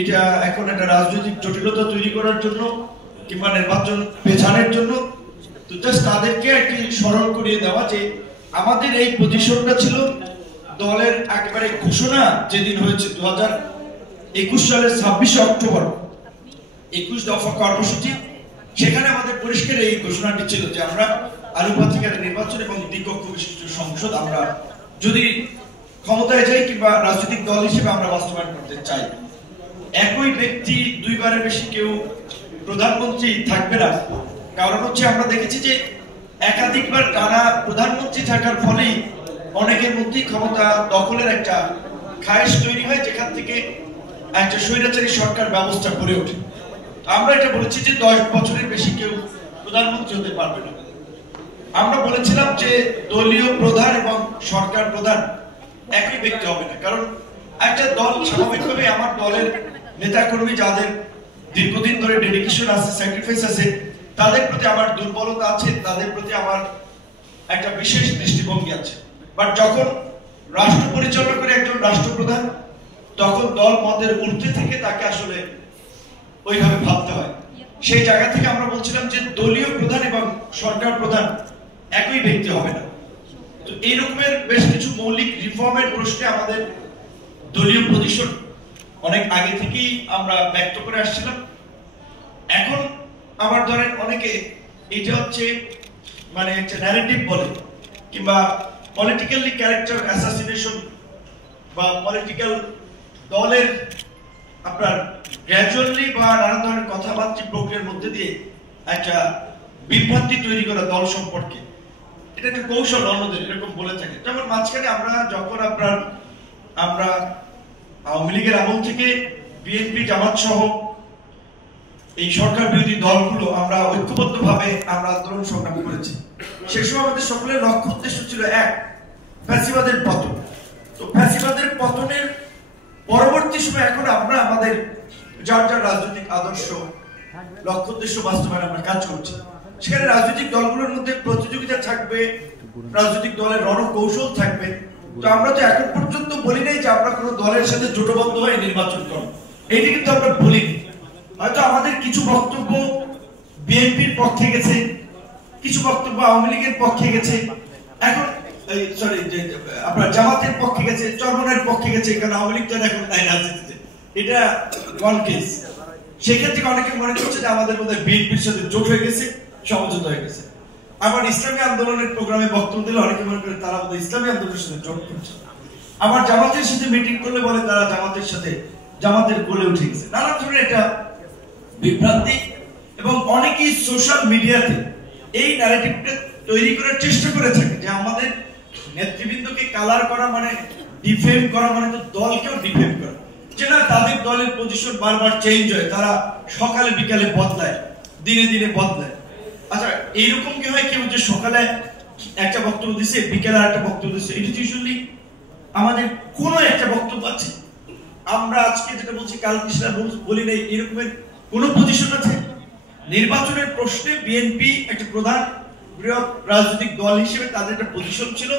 এটা এখন একটা রাজনৈতিক জটিলতা তৈরি করার জন্য কিংবা নির্বাচন পেছানোর জন্য, তো জাস্ট তাদেরকে একটি স্মরণ করিয়ে দেওয়া যে আমাদের এই পজিশনটা ছিল দলের একেবারে ঘোষণা যেদিন হয়েছে 2021 সালের 26 অক্টোবর 21 দফা কর্মসূচি, সেখানে আমাদের পরিষ্কার এই ঘোষণাটি ছিল যে আমরা আনুপাতিকের নির্বাচন এবং দ্বিকক্ষ বিশিষ্ট সংসদ আমরা যদি ক্ষমতায় যাই কিংবা রাজনৈতিক দল হিসেবে আমরা বাস্তবায়ন করতে চাই। একই ব্যক্তি দুইবারের বেশি কেউ প্রধানমন্ত্রী থাকবে না, কারণ হচ্ছে আমরা দেখেছি যে একাধিকবার টানা প্রধানমন্ত্রী থাকার ফলেই অনেকের মধ্যে ক্ষমতা দখলের একটা খায়েশ তৈরি হয়, যেখান থেকে একটা স্বৈরাচারী সরকার ব্যবস্থা গড়ে ওঠে। আমরা এটা বলেছি যে 10 বছরের বেশি কেউ প্রধানমন্ত্রী হতে পারবে না। আমরা বলেছিলাম যে দলীয় প্রধান এবং সরকার প্রধান একই ব্যক্তি হবে না, কারণ একটা দল স্বাভাবিকভাবে আমার দলের নেতাকর্মী যাদের দীর্ঘদিন ধরে ডেডিকেশন আছে, স্যাক্রিফাইস আছে, তাদের প্রতি আমার দুর্বলতা আছে, তাদের প্রতি আমার একটা বিশেষ দৃষ্টিভঙ্গি আছে। বাট যখন রাষ্ট্র পরিচালনা করে একজন রাষ্ট্রপ্রধান, তখন দল মতের ঊর্ধ্বে থেকে তাকে আসলে ওইভাবে ভাবতে হয়। সেই জায়গা থেকে আমরা বলছিলাম যে দলীয় প্রধান এবং সরকার প্রধান একই ব্যক্তি হবে না। তো এই রকমের বেশ কিছু মৌলিক রিফর্মের প্রশ্নে আমাদের দলীয় পজিশন অনেক আগে থেকেই আমরা ব্যক্ত করে আসছিলাম। এখন আমার ধরেন অনেকে এটা হচ্ছে মানে একটা ন্যারেটিভ বলে কিংবা পলিটিক্যালি ক্যারেক্টার অ্যাসাসিনেশন বা পলিটিক্যাল দলের আপনার গ্র্যাজুয়ালি বা নানা ধরনের কথাবার্তা প্রক্রিয়ার মধ্যে দিয়ে একটা বিভ্রান্তি তৈরি করা দল সম্পর্কে, এটা একটা কৌশল অন্যদের এরকম বলে থাকে। যেমন মাঝখানে আমরা যখন আমরা আওয়ামী লীগের আমল থেকে বিএনপি জামাত সহ এই সরকার বিরোধী দলগুলো আমরা ঐক্যবদ্ধভাবে আমরা আন্দোলন সংগ্রাম করেছি। সে সময় আমাদের সকলের লক্ষ্য উদ্দেশ্য ছিল এক, ফ্যাসিবাদের পতন। তো ফ্যাসিবাদের পতনের পরবর্তী সময় এখন আমরা আমাদের যার যার রাজনৈতিক আদর্শ লক্ষ্য উদ্দেশ্য বাস্তবায়নে আমরা কাজ করছি। সেখানে রাজনৈতিক দলগুলোর মধ্যে প্রতিযোগিতা থাকবে, রাজনৈতিক দলের রণকৌশল থাকবে। তো আমরা তো এখন পর্যন্ত বলি নাই যে আমরা কোনো দলের সাথে জোটবদ্ধ হয়ে নির্বাচন করব, এইটা কিন্তু আমরা বলিনি। হয়তো আমাদের কিছু বক্তব্য বিএনপির পক্ষে গেছে, কিছু বক্তব্য আওয়ামী লীগের পক্ষে গেছে, এখন আপনার জামাতের পক্ষে গেছে, চরমনের পক্ষে গেছে, কারণ আওয়ামী লীগ তো এখন নাই রাজনীতিতে, এটা ওয়ান কেস। সেক্ষেত্রে অনেকে মনে করছে যে আমাদের মধ্যে বিএনপির সাথে জোট হয়ে গেছে, সমঝোতা হয়ে গেছে। আবার ইসলামী আন্দোলনের প্রোগ্রামে বক্তব্য দিলে অনেকে মনে করে তারা আমাদের ইসলামী আন্দোলনের সাথে জোট করছে। আবার জামাতের সাথে মিটিং করলে বলে তারা জামাতের কোলে উঠে গেছে। নানা ধরনের এটা বিভ্রান্তি, এবং অনেকেই সোশ্যাল মিডিয়াতে এই ন্যারেটিভটা তৈরি করার চেষ্টা করে থাকে যে আমাদের নেতৃবৃন্দকে কালার করা মানে ডিফেম করা, মানে তো দলকেও ডিফেম করা, যে না তাদের দলের পজিশন বারবার চেঞ্জ হয়, তারা সকালে বিকালে বদলায়, দিনে দিনে বদলায়। আচ্ছা, এইরকম কি হয় কেউ যে সকালে একটা বক্তব্য দিচ্ছে, বিকেলে আরেকটা বক্তব্য দিচ্ছে, এটা ইউজুয়ালি আমাদের কোনো একটা বক্তব্য আছে। আমরা আজকে যেটা বলছি কালকে সেটা বলি নাই, এরকমের কোন পজিশন আছে? নির্বাচনের প্রশ্নে বিএনপি একটা প্রধান বৃহৎ রাজনৈতিক দল হিসেবে তাদের একটা পজিশন ছিল,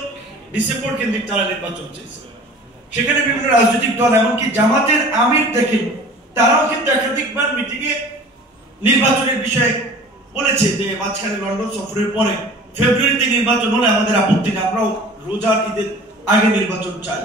ডিসেম্বর কেন্দ্রিক তারা নির্বাচন চেয়েছে। সেখানে বিভিন্ন রাজনৈতিক দল এমনকি জামাতের আমির দেখেন, তারাও কিন্তু একাধিকবার মিটিংয়ে নির্বাচনের বিষয়ে বলেছে যে মাঝখানে লন্ডন সফরের পরে ফেব্রুয়ারিতে নির্বাচন হলে আমাদের আপত্তি নেই, আমরাও রোজার ঈদের আগে নির্বাচন চাই।